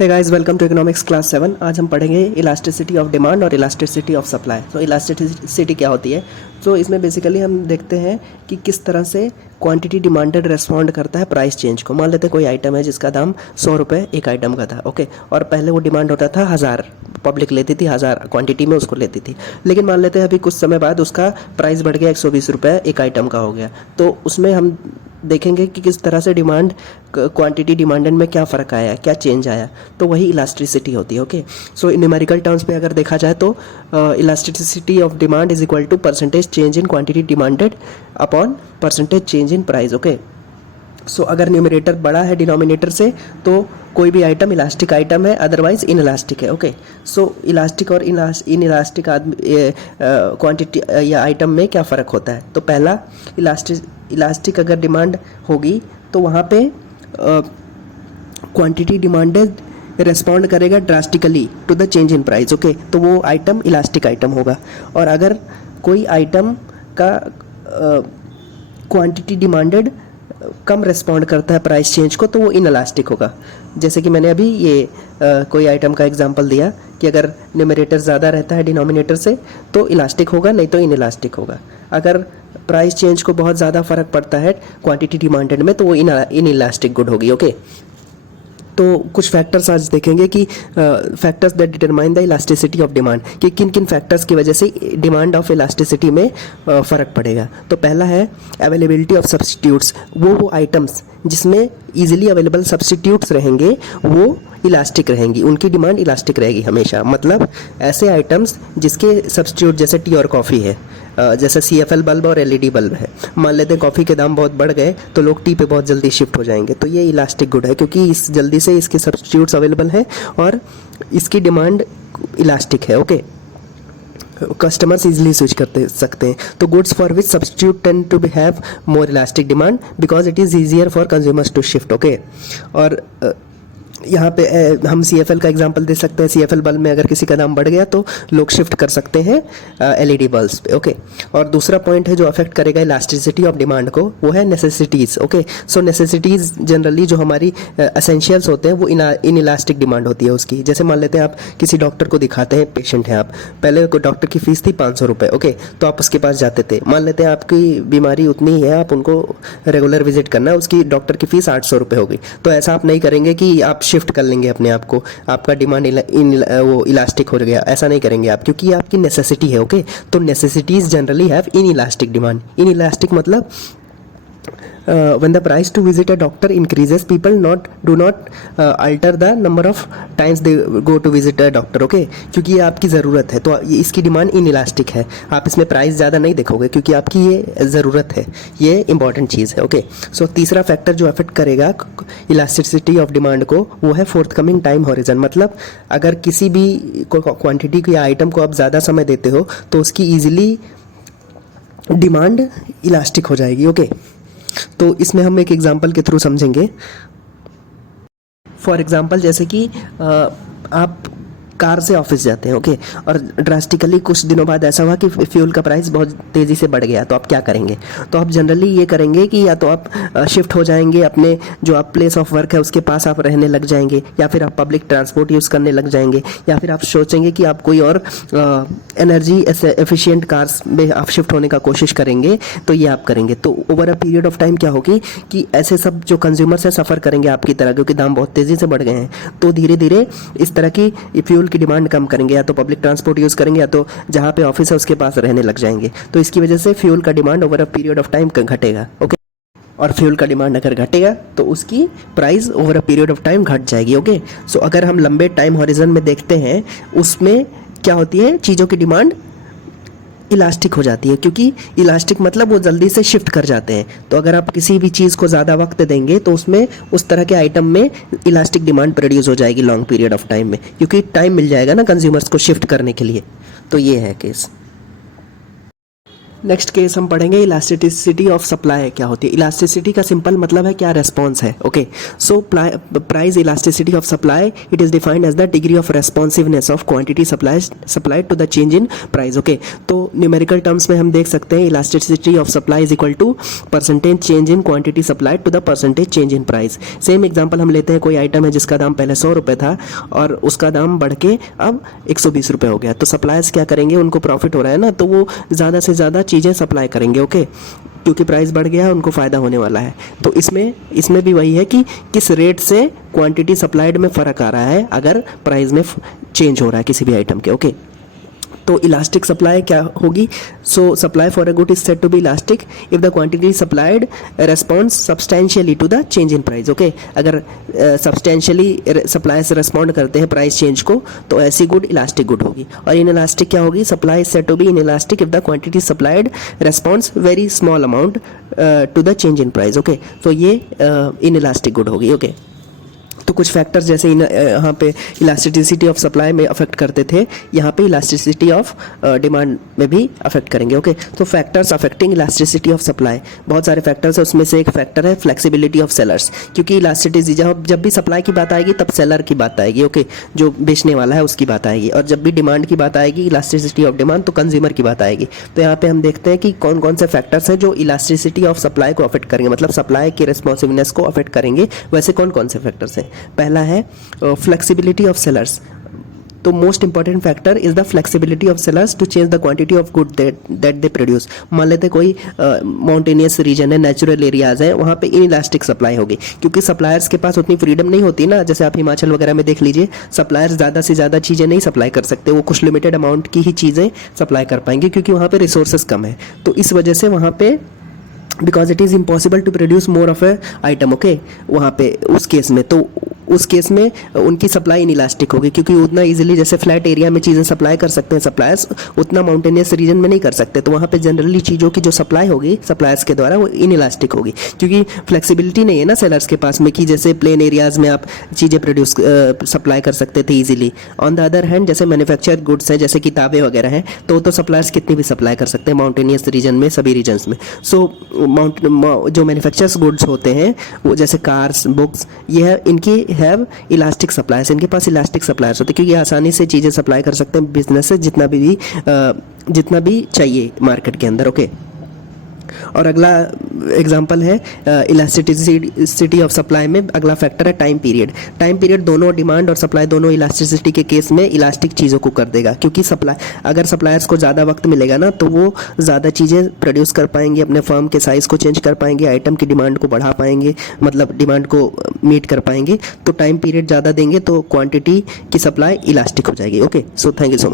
Hey guys, welcome to economics class 7। आज हम पढ़ेंगे इलास्टिसिटी ऑफ डिमांड और इलास्टिसिटी ऑफ सप्लाई। तो इलास्टिसिटी क्या होती है? तो इसमें बेसिकली हम देखते हैं कि किस तरह से क्वांटिटी डिमांडेड रेस्पॉन्ड करता है प्राइस चेंज को। मान लेते हैं कोई आइटम है जिसका दाम 100 रुपये एक आइटम का था, ओके, और पहले वो डिमांड होता था 1000, पब्लिक लेती थी 1000 क्वांटिटी में उसको लेती थी। लेकिन मान लेते हैं अभी कुछ समय बाद उसका प्राइस बढ़ गया 120 रुपये एक आइटम का हो गया। तो उसमें हम देखेंगे कि किस तरह से डिमांड क्वांटिटी डिमांडेड में क्या फ़र्क आया, क्या चेंज आया। तो वही इलास्टिसिटी होती है। ओके, सो न्यूमेरिकल टर्म्स पे अगर देखा जाए तो elasticity of demand is equal to percentage change in quantity demanded upon percentage change in price. Okay, so अगर न्यूमरेटर बड़ा है डिनोमिनेटर से तो कोई भी आइटम इलास्टिक आइटम है, अदरवाइज इन इलास्टिक है। ओके, सो इलास्टिक और इन इलास्टिक क्वांटिटी या आइटम में क्या फ़र्क होता है? तो पहला, इलास्टिक अगर डिमांड होगी तो वहाँ पे क्वांटिटी डिमांडेड रेस्पॉन्ड करेगा drastically to the change in price. Okay, तो वो आइटम इलास्टिक आइटम होगा। और अगर कोई आइटम का क्वांटिटी डिमांडेड कम रेस्पॉन्ड करता है प्राइस चेंज को तो वो इनइलास्टिक होगा। जैसे कि मैंने अभी ये कोई आइटम का एग्जांपल दिया कि अगर न्यूमरेटर ज़्यादा रहता है डिनोमिनेटर से तो इलास्टिक होगा, नहीं तो इनइलास्टिक होगा। अगर प्राइस चेंज को बहुत ज़्यादा फर्क पड़ता है क्वांटिटी डिमांडेड में तो वो इनइलास्टिक गुड होगी। ओके, तो कुछ फैक्टर्स आज देखेंगे कि factors that determine the elasticity of demand, कि किन किन फैक्टर्स की वजह से डिमांड ऑफ इलास्टिसिटी में फ़र्क पड़ेगा। तो पहला है अवेलेबिलिटी ऑफ सब्स्टिट्यूट्स। वो आइटम्स जिसमें इजीली अवेलेबल सब्स्टिट्यूट्स रहेंगे वो इलास्टिक रहेंगी, उनकी डिमांड इलास्टिक रहेगी हमेशा। मतलब ऐसे आइटम्स जिसके सब्स्टिट्यूट जैसे टी और कॉफ़ी है, जैसे CFL बल्ब और LED बल्ब है। मान लेते हैं कॉफ़ी के दाम बहुत बढ़ गए तो लोग टी पे बहुत जल्दी शिफ्ट हो जाएंगे, तो ये इलास्टिक गुड है क्योंकि इस जल्दी से इसके सब्स्टिट्यूट्स अवेलेबल हैं और इसकी डिमांड इलास्टिक है। ओके, कस्टमर्स इजीली स्विच करते सकते हैं। तो goods for which substitute tend to be have more elastic demand because it is easier for consumers to shift. Okay, और यहाँ पे हम CFL का एग्जांपल दे सकते हैं। CFL बल्ब में अगर किसी का दाम बढ़ गया तो लोग शिफ्ट कर सकते हैं LED बल्ब्स पे। ओके, और दूसरा पॉइंट है जो अफेक्ट करेगा इलास्टिसिटी ऑफ डिमांड को, वो है नेसेसिटीज़। ओके, सो नेसेसिटीज़ जनरली जो हमारी एसेंशियल्स होते हैं वो इन इलास्टिक डिमांड होती है उसकी। जैसे मान लेते हैं आप किसी डॉक्टर को दिखाते हैं, पेशेंट हैं आप, पहले डॉक्टर की फ़ीस थी 500 रुपये। ओके, तो आप उसके पास जाते थे। मान लेते हैं आपकी बीमारी उतनी ही है, आप उनको रेगुलर विजिट करना है, उसकी डॉक्टर की फ़ीस 800 रुपये हो गई। तो ऐसा आप नहीं करेंगे कि आप शिफ्ट कर लेंगे अपने आप को, आपका डिमांड वो इलास्टिक हो गया, ऐसा नहीं करेंगे आप, क्योंकि ये आपकी नेसेसिटी है। ओके, तो necessities generally have in elastic demand. In elastic मतलब when the price to visit a doctor increases, people do not alter the number of times they go to visit a doctor. Okay, क्योंकि ये आपकी ज़रूरत है तो इसकी demand in elastic है। आप इसमें प्राइस ज़्यादा नहीं देखोगे क्योंकि आपकी ये ज़रूरत है, ये इंपॉर्टेंट चीज़ है। ओके, सो तीसरा फैक्टर जो अफेक्ट करेगा इलास्टिसिटी ऑफ डिमांड को वो है फोर्थ कमिंग टाइम हॉरिजन। मतलब अगर किसी भी क्वांटिटी को या आइटम को आप ज़्यादा समय देते हो तो उसकी ईजिली डिमांड इलास्टिक हो जाएगी। ओके, तो इसमें हम एक एग्जांपल के थ्रू समझेंगे। फॉर एग्जांपल जैसे कि आप कार से ऑफिस जाते हैं, ओके, और ड्रास्टिकली कुछ दिनों बाद ऐसा हुआ कि फ्यूल का प्राइस बहुत तेज़ी से बढ़ गया, तो आप क्या करेंगे? तो आप जनरली ये करेंगे कि या तो आप शिफ्ट हो जाएंगे, अपने जो आप प्लेस ऑफ वर्क है उसके पास आप रहने लग जाएंगे, या फिर आप पब्लिक ट्रांसपोर्ट यूज़ करने लग जाएंगे, या फिर आप सोचेंगे कि आप कोई और एनर्जी एफिशिएंट कार्स में आप शिफ्ट होने का कोशिश करेंगे। तो ये आप करेंगे तो over a period of time क्या होगी कि ऐसे सब जो कंज्यूमर्स हैं सफ़र करेंगे आपकी तरह, क्योंकि दाम बहुत तेज़ी से बढ़ गए हैं। तो धीरे धीरे इस तरह की फ्यूल की डिमांड कम करेंगे, या तो पब्लिक ट्रांसपोर्ट यूज़ करेंगे या तो जहाँ पे ऑफिस है उसके पास रहने लग जाएंगे। तो इसकी वजह से फ्यूल का demand over a period of time घटेगा। ओके, और फ्यूल का डिमांड अगर घटेगा तो उसकी price over a period of time घट जाएगी। ओके, सो अगर हम लंबे टाइम हॉरिजन में देखते हैं उसमें क्या होती है, चीज़ों की डिमांड इलास्टिक हो जाती है, क्योंकि इलास्टिक मतलब वो जल्दी से शिफ्ट कर जाते हैं। तो अगर आप किसी भी चीज़ को ज़्यादा वक्त देंगे तो उसमें उस तरह के आइटम में इलास्टिक डिमांड प्रोड्यूस हो जाएगी लॉन्ग पीरियड ऑफ टाइम में, क्योंकि टाइम मिल जाएगा ना कंज्यूमर्स को शिफ्ट करने के लिए। तो ये है केस। नेक्स्ट केस हम पढ़ेंगे इलास्टिसिटी ऑफ सप्लाई क्या होती है। इलास्टिसिटी का सिंपल मतलब है क्या, रेस्पॉन्स है। Okay, so price elasticity of supply it is defined as the degree of responsiveness of quantity supplied to the change in price. Okay, तो न्यूमेरिकल टर्म्स में हम देख सकते हैं elasticity of supply is equal to percentage change in quantity supplied to the percentage change in price. Same example हम लेते हैं, कोई आइटम है जिसका दाम पहले 100 रुपये था और उसका दाम बढ़ के अब 120 रुपये हो गया, तो सप्लायर्स क्या करेंगे, उनको प्रॉफिट हो रहा है ना, तो वो ज़्यादा से ज़्यादा चीज़ें सप्लाई करेंगे। ओके, क्योंकि प्राइस बढ़ गया है, उनको फ़ायदा होने वाला है। तो इसमें भी वही है कि किस रेट से क्वांटिटी सप्लाइड में फ़र्क आ रहा है अगर प्राइस में चेंज हो रहा है किसी भी आइटम के। ओके, तो इलास्टिक सप्लाई क्या होगी, so supply for a good is said to be elastic if the quantity supplied response substantially to the change in price. Okay, अगर सब्सटेंशियली सप्लायर्स रेस्पॉन्ड करते हैं प्राइस चेंज को, तो ऐसी गुड इलास्टिक गुड होगी। और इन इलास्टिक क्या होगी, supply is said to be inelastic if the quantity supplied response very small amount to the change in price. Okay, तो ये इन इलास्टिक गुड होगी। ओके, तो कुछ फैक्टर्स जैसे यहाँ पे इलास्टिसिटी ऑफ सप्लाई में अफेक्ट करते थे, यहाँ पे इलास्टिसिटी ऑफ डिमांड में भी अफेक्ट करेंगे। ओके, तो factors affecting elasticity of supply, बहुत सारे फैक्टर्स है, उसमें से एक फैक्टर है फ्लेक्सिबिलिटी ऑफ सेलर्स, क्योंकि इलास्टिसिटी जब भी सप्लाई की बात आएगी तब सेलर की बात आएगी। ओके, जो बेचने वाला है उसकी बात आएगी, और जब भी डिमांड की बात आएगी, इलास्टिसिटी ऑफ डिमांड, तो कंज्यूमर की बात आएगी। तो यहाँ पे हम देखते हैं कि कौन कौन से फैक्टर्स हैं जो इलास्टिसिटी ऑफ सप्लाई को अफेक्ट करेंगे, मतलब सप्लाई की रिस्पॉन्सिवनेस को अफेक्ट करेंगे। वैसे कौन कौन से फैक्टर्स हैं, पहला है फ्लेक्सिबिलिटी ऑफ सेलर्स। तो most important factor is the flexibility of sellers to change the quantity of good that they produce. मान लेते कोई माउंटेनियस रीजन है, नेचुरल एरियाज है, वहाँ पे इनइलास्टिक सप्लाई होगी, क्योंकि सप्लायर्स के पास उतनी फ्रीडम नहीं होती ना। जैसे आप हिमाचल वगैरह में देख लीजिए, सप्लायर्स ज़्यादा से ज़्यादा चीज़ें नहीं सप्लाई कर सकते, वो कुछ लिमिटेड अमाउंट की ही चीज़ें सप्लाई कर पाएंगे, क्योंकि वहाँ पे रिसोर्सेज कम है। तो इस वजह से वहाँ पे because it is impossible to produce more of a item. Okay, वहाँ पे उस केस में, तो उस केस में उनकी सप्लाई इनइलास्टिक होगी, क्योंकि उतना इजीली जैसे फ्लैट एरिया में चीज़ें सप्लाई कर सकते हैं सप्लायर्स, उतना माउंटेनियस रीजन में नहीं कर सकते। तो वहाँ पे जनरली चीज़ों की जो सप्लाई होगी सप्लायर्स के द्वारा वो इनइलास्टिक होगी, क्योंकि फ्लेक्सिबिलिटी नहीं है ना सेलर्स के पास में कि जैसे प्लेन एरियाज में आप चीज़ें प्रोड्यूस सप्लाई कर सकते थे easily. On the other hand जैसे मैन्युफैक्चर्ड गुड्स हैं, जैसे किताबें वगैरह हैं, तो सप्लायर्स कितनी भी सप्लाई कर सकते हैं माउंटेनियस रीजन में, सभी रीजन्स में। सो जो मैन्युफैक्चर्स गुड्स होते हैं वो जैसे कार्स, बुक्स, यह इनकी हैव इलास्टिक सप्लायर्स, इनके पास इलास्टिक सप्लायर्स होते हैं, क्योंकि आसानी से चीज़ें सप्लाई कर सकते हैं बिजनेस से जितना भी चाहिए मार्केट के अंदर। ओके, और अगला एग्जांपल है इलास्टिसिटी ऑफ सप्लाई में अगला फैक्टर है टाइम पीरियड। टाइम पीरियड दोनों डिमांड और सप्लाई दोनों इलास्टिसिटी के केस में इलास्टिक चीज़ों को कर देगा, क्योंकि अगर सप्लायर्स को ज़्यादा वक्त मिलेगा ना, तो वो ज़्यादा चीज़ें प्रोड्यूस कर पाएंगे, अपने फर्म के साइज़ को चेंज कर पाएंगे, आइटम की डिमांड को बढ़ा पाएंगे, मतलब डिमांड को मीट कर पाएंगे। तो टाइम पीरियड ज़्यादा देंगे तो क्वान्टिटी की सप्लाई इलास्टिक हो जाएगी। Okay, so thank you so much.